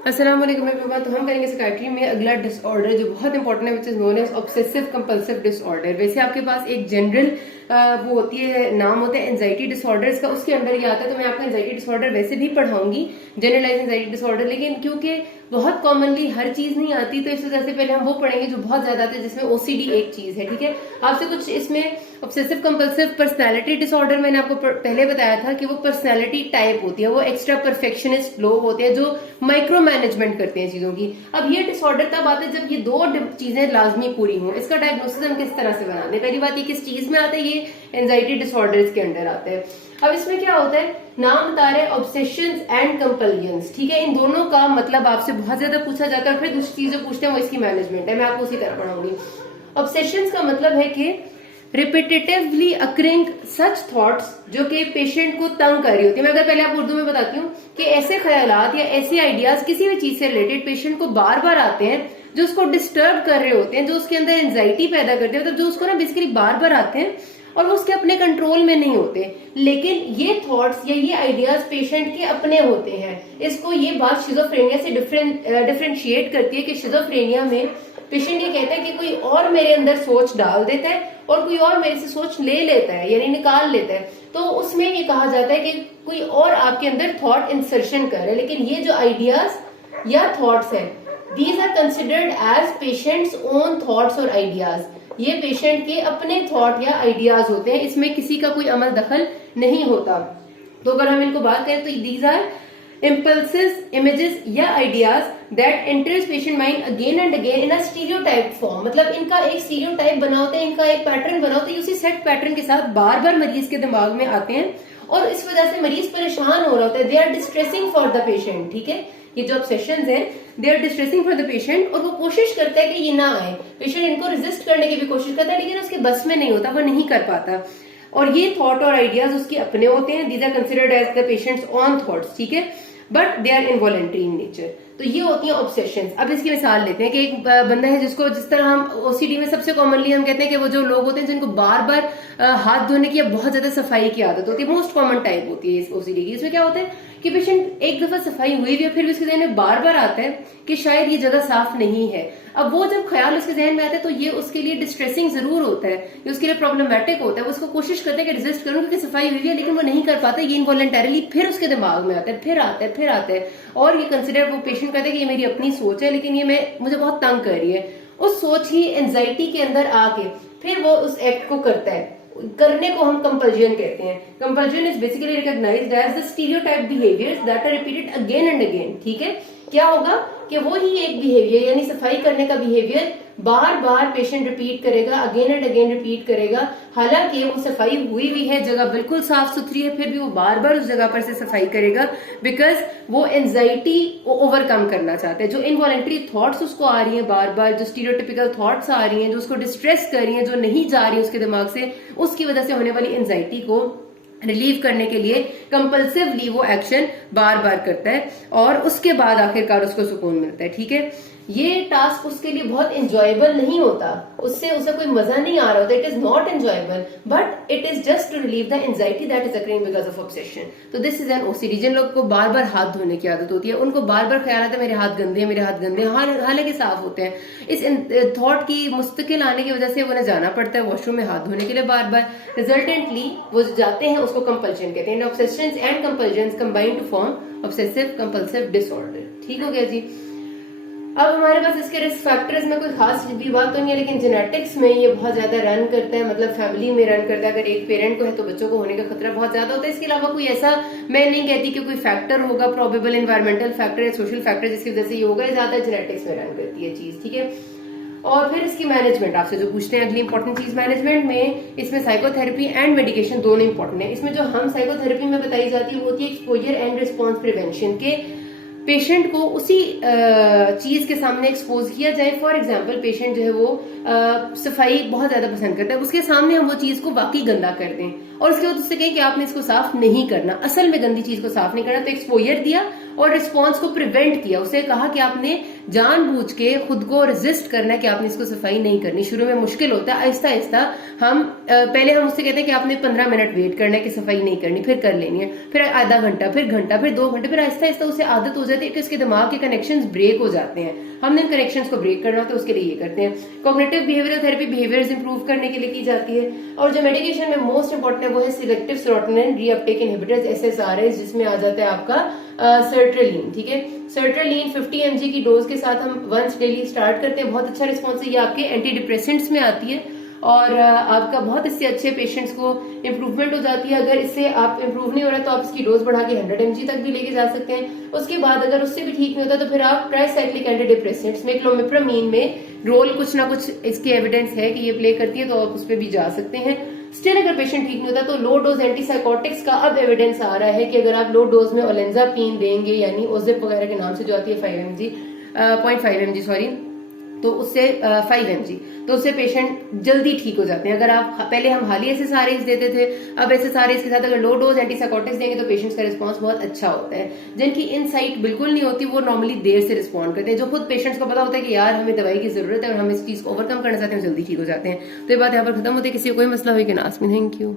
अस्सलाम वालेकुम एवरीवन। तो हम करेंगे साइकियाट्री में अगला डिसऑर्डर जो बहुत इंपॉर्टेंट है, which is known as obsessive compulsive disorder. वैसे आपके पास एक जनरल वो होती है, नाम होता है एंजाइटी डिसऑर्डर्स का, उसके अंदर ये आता है। तो मैं आपको एंजाइटी डिसऑर्डर वैसे भी पढ़ाऊंगी, जनरलाइज एंजाइटी डिसऑर्डर, लेकिन क्योंकि बहुत कॉमनली हर चीज नहीं आती तो इस वजह से पहले हम वो पढ़ेंगे जो बहुत ज्यादा आते हैं, जिसमें ओसीडी एक चीज है। ठीक है, आपसे कुछ इसमें ऑब्सेसिव कंपल्सिव पर्सनैलिटी डिसऑर्डर मैंने आपको पहले बताया था कि वो पर्सनैलिटी टाइप होती है, वो एक्स्ट्रा परफेक्शनिस्ट लोग होते हैं जो माइक्रो मैनेजमेंट करते हैं चीजों की। अब ये डिसऑर्डर तब आते हैं जब ये दो चीजें लाजमी पूरी हों। इसका डायग्नोसिस हम किस तरह से बनाते हैं? पहली बात ये किस चीज में आता है, ये एंजाइटी डिसऑर्डर्स के अंडर आते हैं। अब इसमें क्या होता है, नाम बता रहे ऑब्सेशंस एंड कंपल्जन्स। ठीक है, इन दोनों का मतलब आपसे बहुत ज्यादा पूछा जाता है, फिर दूसरी चीज जो पूछते हैं वो इसकी मैनेजमेंट है। मैं आपको उसी तरह पढ़ाऊंगी। ऑब्सेशंस का मतलब है कि रिपीटेटिवली अकरिंग सच थॉट्स जो कि पेशेंट को तंग कर रही होती है। मैं अगर पहले आप उर्दू में बताती हूँ कि ऐसे ख्यालात या ऐसे आइडियाज किसी भी चीज से रिलेटेड पेशेंट को बार बार आते हैं जो उसको डिस्टर्ब कर रहे होते हैं, जो उसके अंदर एंजाइटी पैदा करते हैं, मतलब जो उसको ना बेसिकली बार बार आते हैं और वो उसके अपने कंट्रोल में नहीं होते, लेकिन ये थॉट्स या ये आइडियाज पेशेंट के अपने होते हैं। इसको ये बात शिजोफ्रेनिया से डिफरेंशिएट करती है कि शिजोफ्रेनिया में पेशेंट ये कहता है कि कोई और मेरे अंदर सोच डाल देता है और कोई और मेरे से सोच ले लेता है, यानी निकाल लेता है। तो उसमें ये कहा जाता है कि कोई और आपके अंदर थॉट इंसर्शन कर रहा है। लेकिन ये जो आइडियाज या थॉट्स है, these are considered as patient's own thoughts और आइडियाज। ये पेशेंट के अपने थॉट या आइडियाज होते हैं, इसमें किसी का कोई अमल दखल नहीं होता। तो अगर हम इनको बात करें तो दीज आर impulses, images या ideas that enters patient mind again and again in a stereotype form। मतलब इनका एक स्टीरियोटाइप बना होता है, इनका एक पैटर्न बना होता है, उसी सेट पैटर्न के साथ बार बार मरीज के दिमाग में आते हैं और इस वजह से मरीज परेशान हो रहा होता है। They are distressing for the patient. ठीक है, ये जो ऑब्सेशंस हैं they are distressing for the patient, और वो कोशिश करता है कि ये ना आए। पेशेंट इनको रेजिस्ट करने की भी कोशिश करता है, लेकिन उसके बस में नहीं होता, वो नहीं कर पाता। और ये थॉट और आइडियाज उसके अपने होते हैं। These are considered as the patient's own thoughts. ठीक है, but they are involuntary in nature. तो ये होती हैं ऑब्सेशंस। अब इसकी मिसाल लेते हैं कि एक बंदा है जिसको, जिस तरह हम ओसीडी में सबसे कॉमनली हम कहते हैं कि वो जो लोग होते हैं जिनको बार बार हाथ धोने की या बहुत ज्यादा सफाई की आदत होती है, मोस्ट कॉमन टाइप होती है इस ओसीडी की। इसमें क्या होता है कि पेशेंट एक दफा सफाई हुई भी है, फिर भी उसके जहन में बार बार आता है कि शायद ये जगह साफ नहीं है। अब वो जब ख्याल उसके जहन में आता है तो ये उसके लिए डिस्ट्रेसिंग जरूर होता है, ये उसके लिए प्रॉब्लमेटिक होता है। वो उसको कोशिश करते हैं कि रेजिस्ट करूं क्योंकि सफाई हुई है, लेकिन वो नहीं कर पाता। ये इनवॉलेंटरली फिर उसके दिमाग में आता है, फिर आता है, फिर आता है, और ये कंसिडर वो पेशेंट कहते हैं कि ये मेरी अपनी सोच है, लेकिन ये मुझे बहुत तंग कर रही है। उस सोच ही एंजाइटी के अंदर आके फिर वो उस एक्ट को करता है। करने को हम कंपल्जन कहते हैं। Compulsion is basically recognised as the stereotype behaviours that are repeated again and again. ठीक है, क्या होगा कि वो ही एक बिहेवियर यानी सफाई करने का बिहेवियर बार बार पेशेंट रिपीट करेगा, अगेन एंड अगेन रिपीट करेगा। हालांकि वो सफाई हुई भी है, जगह बिल्कुल साफ सुथरी है, फिर भी वो बार बार उस जगह पर से सफाई करेगा, बिकॉज वो एंजाइटी ओवरकम करना चाहता है। जो इनवॉलेंट्री थॉट्स उसको आ रही हैं बार बार, जो स्टीरियोटिपिकल थॉट्स आ रही हैं, जो उसको डिस्ट्रेस कर रही हैं, जो नहीं जा रही है उसके दिमाग से, उसकी वजह से होने वाली एंजाइटी को रिलीव करने के लिए कंपल्सिवली वो एक्शन बार बार करता है और उसके बाद आखिरकार उसको सुकून मिलता है। ठीक है, ये टास्क उसके लिए बहुत इंजॉयबल नहीं होता, उससे उसे कोई मजा नहीं आ रहा होता। It is not enjoyable, but it is just to relieve the anxiety that is occurring because of obsession. तो दिस इज एन ओसीडी। जिन लोग को बार बार हाथ धोने की आदत होती है, उनको बार बार ख्याल आता है मेरे हाथ गंदे हैं, मेरे हाथ गंदे हैं, हालांकि साफ होते हैं। इस थॉट की मुस्तकिल आने की वजह से उन्हें जाना पड़ता है वॉशरूम में हाथ धोने के लिए बार बार। रिजल्टेंटली वो जाते हैं, उसको कंपल्शन कहते हैं। Obsessions and compulsions combine to form obsessive compulsive disorder. ठीक हो गया जी। अब हमारे पास इसके रिस्क फैक्टर्स में कोई खास भी बात तो नहीं है, लेकिन जेनेटिक्स में ये बहुत ज्यादा रन करता है, मतलब फैमिली में रन करता है। अगर एक पेरेंट को है तो बच्चों को होने का खतरा बहुत ज्यादा होता है। इसके अलावा कोई ऐसा मैं नहीं कहती कि कोई फैक्टर होगा, प्रोबेबल एनवायरमेंटल फैक्टर या सोशल फैक्टर जिसकी वजह से ये होगा, ज्यादा जेनेटिक्स में रन करती है चीज। ठीक है, और फिर इसकी मैनेजमेंट आपसे जो पूछते हैं अगली इंपॉर्टेंट चीज मैनेजमेंट में, इसमें साइकोथेरेपी एंड मेडिकेशन दोनों इंपॉर्टेंट है। इसमें जो हम साइकोथेरेपी में बताई जाती है वो होती है एक्सपोजर एंड रिस्पॉन्स प्रिवेंशन के पेशेंट को उसी चीज के सामने एक्सपोज किया जाए। फॉर एग्जाम्पल पेशेंट जो है वो सफाई बहुत ज्यादा पसंद करता है, उसके सामने हम वो चीज को वाकई गंदा कर दें और उसके बाद उससे कहें कि आपने इसको साफ नहीं करना, असल में गंदी चीज को साफ नहीं करना। तो एक्सपोजर दिया और रिस्पॉन्स को प्रिवेंट किया। उसे कहा कि आपने जानबूझ के खुद को रेजिस्ट करना है कि आपने इसको सफाई नहीं करनी। शुरू में मुश्किल होता है, आहिस्ता आहिस्ता हम पहले हम उससे कहते हैं कि आपने 15 मिनट वेट करना है कि सफाई नहीं करनी, फिर कर लेनी है, फिर आधा घंटा, फिर घंटा, फिर 2 घंटे, फिर आहिस्ता आहिस्ता उसे आदत हो जाती है कि उसके दिमाग के कनेक्शंस ब्रेक हो जाते हैं। हमने इन कनेक्शंस को ब्रेक करना होता है, उसके लिए ये करते हैं। Cognitive behavioural therapy behaviours improve करने के लिए की जाती है। और जो मेडिकेशन में मोस्ट इंपॉर्टेंट है वो है selective serotonin reuptake inhibitors SSRIs, जिसमें आ जाता है आपका सर्ट्रेलिन। ठीक है, सर्ट्रेलिन 50 mg की डोज के साथ हम वंस डेली स्टार्ट करते हैं। बहुत अच्छा रिस्पॉन्स है, ये आपके एंटी डिप्रेसेंट्स में आती है और आपका बहुत इससे अच्छे पेशेंट्स को इम्प्रूवमेंट हो जाती है। अगर इससे आप इम्प्रूव नहीं हो रहा है तो आप इसकी डोज बढ़ा के 100 mg तक भी लेके जा सकते हैं। उसके बाद अगर उससे भी ठीक नहीं होता तो फिर आप ट्राइसाइक्लिक एंटी डिप्रेसेंट्स में क्लोमिप्रामीन में रोल कुछ ना कुछ इसकी एविडेंस है कि ये प्ले करती है, तो आप उस पर भी जा सकते हैं। स्टिल अगर पेशेंट ठीक नहीं होता तो लो डोज एंटीसाइकोटिक्स का अब एविडेंस आ रहा है कि अगर आप लो डोज में ओलेंजापीन देंगे, यानी ओजेप वगैरह के नाम से जो आती है 0.5 mg सॉरी, तो उससे 5 mg, तो उससे पेशेंट जल्दी ठीक हो जाते हैं। अगर आप पहले हम हाली SSRIs देते थे, अब SSRIs के साथ अगर लो डोज एंटीसाइकोटिक्स देंगे तो पेशेंट्स का रिस्पांस बहुत अच्छा होता है। जिनकी इनसाइट बिल्कुल नहीं होती वो नॉर्मली देर से रिस्पॉन्ड करते हैं। जो खुद पेशेंट्स को पता होता है कि यार हमें दवाई की जरूरत है और हम इस चीज को ओवरकम करना चाहते हैं, जल्दी ठीक हो जाते हैं। तो ये बात यहाँ पर खत्म होती है। किसी को कोई मसला हो कि नास में। Thank you.